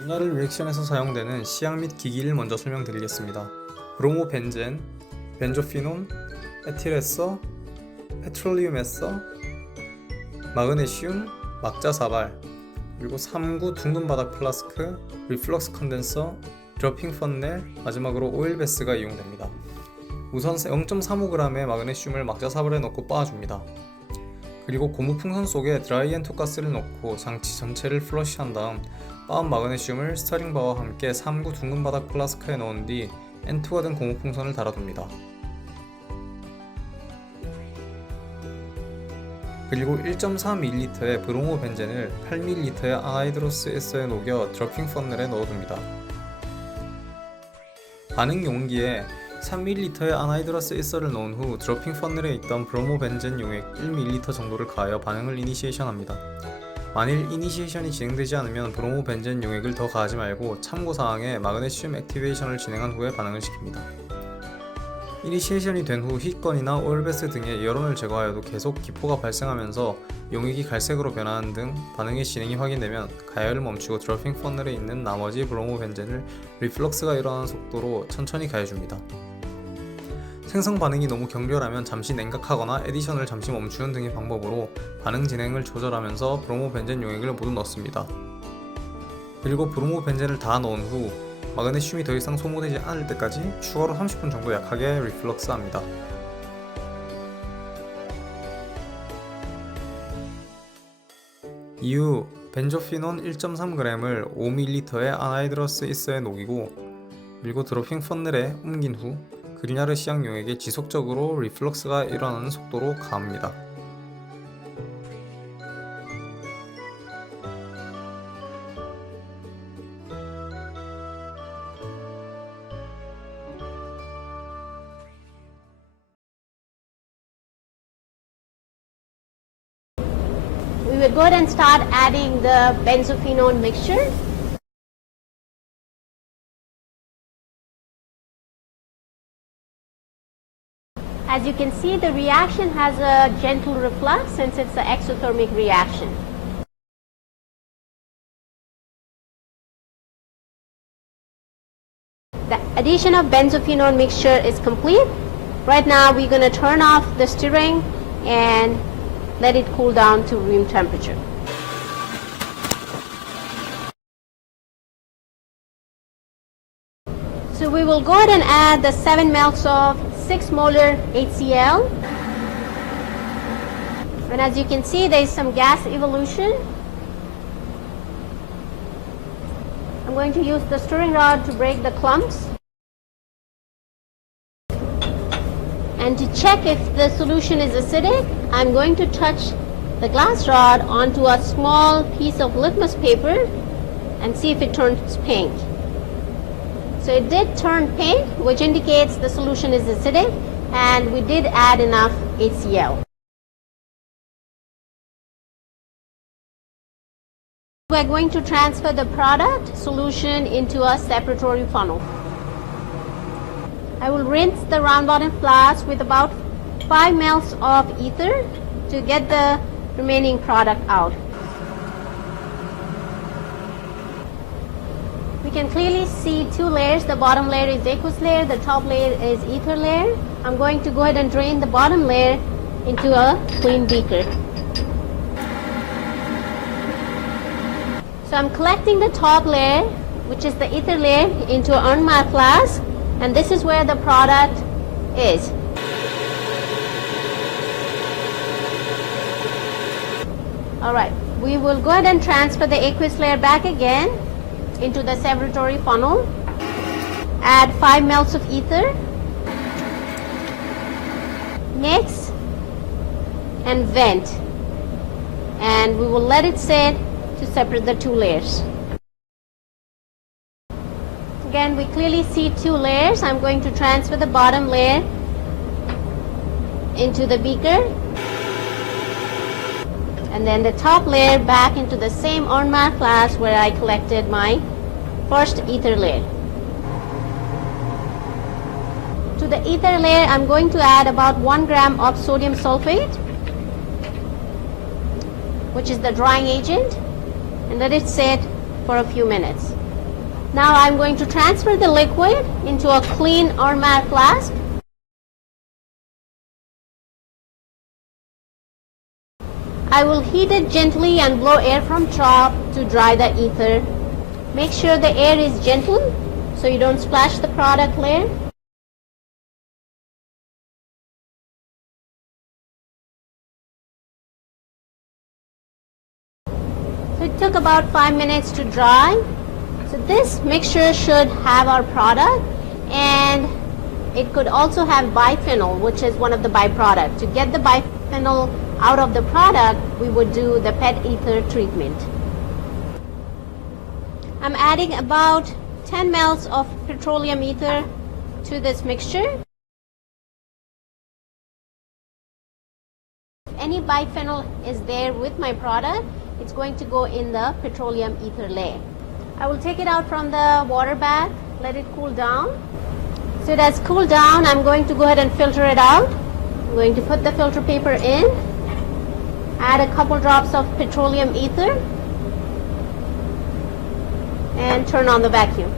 분야를 리액션에서 사용되는 시약 및 기기를 먼저 설명드리겠습니다. 브로모벤젠, 벤조피논, 에틸에서, 페트롤리움 에서, 마그네슘, 막자사발, 그리고 3구 둥근 바닥 플라스크, 리플럭스 컨덴서, 드러핑 펀넬, 마지막으로 오일 베스가 이용됩니다. 우선 0.35g의 마그네슘을 막자사발에 넣고 빻아줍니다. 그리고 고무 풍선 속에 드라이 엔투 가스를 넣고 장치 전체를 플러시한 다음 빻은 마그네슘을 스터링바와 함께 3구 둥근 바닥 플라스크에 넣은 뒤 엔투가 된 고무 풍선을 달아둡니다. 그리고 1.4ml의 브로모벤젠을 8ml의 안하이드로스 에서에 녹여 드러핑 펀넬에 넣어둡니다. 반응 용기에 3ml의 안하이드로스 에서를 넣은 후 드러핑 펀넬에 있던 브로모벤젠 용액 1ml 정도를 가하여 반응을 이니시에이션합니다. 만일 이니시에이션이 진행되지 않으면 브로모벤젠 용액을 더 가하지 말고 참고사항에 마그네슘 액티베이션을 진행한 후에 반응을 시킵니다. 이니시에이션이 된 후 휘건이나 오일베스 등의 열원을 제거하여도 계속 기포가 발생하면서 용액이 갈색으로 변하는 등 반응의 진행이 확인되면 가열을 멈추고 드러핑 펀넬에 있는 나머지 브로모벤젠을 리플럭스가 일어나는 속도로 천천히 가해줍니다. 생성 반응이 너무 격렬하면 잠시 냉각하거나 에디션을 잠시 멈추는 등의 방법으로 반응 진행을 조절하면서 브로모벤젠 용액을 모두 넣습니다. 그리고 브로모벤젠을 다 넣은 후 마그네슘이 더 이상 소모되지 않을 때까지 추가로 30분 정도 약하게 리플럭스 합니다. 이후 벤조피논 1.3g을 5ml의 안하이드러스 이스에 녹이고 그리고 드러핑 펀넬에 옮긴 후 그리나르 시약 용액에 지속적으로 리플럭스가 일어나는 속도로 가합니다. We will go ahead and start adding the benzophenone mixture. As you can see, the reaction has a gentle reflux since it's an exothermic reaction. The addition of benzophenone mixture is complete. Right now we're going to turn off the stirring and let it cool down to room temperature. So we will go ahead and add the 7 mLs of 6 molar HCl. And as you can see, there is some gas evolution. I'm going to use the stirring rod to break the clumps. And to check if the solution is acidic, I'm going to touch the glass rod onto a small piece of litmus paper and see if it turns pink. So it did turn pink, which indicates the solution is acidic, and we did add enough HCl. We're going to transfer the product solution into a separatory funnel. I will rinse the round bottom flask with about 5 mLs of ether to get the remaining product out. We can clearly see two layers. The bottom layer is aqueous layer, the top layer is ether layer. I'm going to go ahead and drain the bottom layer into a clean beaker. So I'm collecting the top layer, which is the ether layer, into an Ernma flask, and this is where the product is. Alright, we will go ahead and transfer the aqueous layer back again into the separatory funnel. Add 5 mLs of ether. Mix and vent. And we will let it sit to separate the two layers. Again, we clearly see two layers. I'm going to transfer the bottom layer into the beaker. And then the top layer back into the same Ernma flask where I collected my first ether layer. To the ether layer, I'm going to add about 1 gram of sodium sulfate, which is the drying agent, and let it sit for a few minutes. Now I'm going to transfer the liquid into a clean or matte flask. I will heat it gently and blow air from top to dry the ether. Make sure the air is gentle so you don't splash the product layer. So it took about 5 minutes to dry. So this mixture should have our product, and it could also have biphenyl, which is one of the byproducts. To get the biphenyl out of the product, we would do the PET ether treatment. I'm adding about 10 mL of petroleum ether to this mixture. If any biphenyl is there with my product, it's going to go in the petroleum ether layer. I will take it out from the water bath, let it cool down. So it has cooled down. I'm going to go ahead and filter it out. I'm going to put the filter paper in, add a couple drops of petroleum ether, and turn on the vacuum.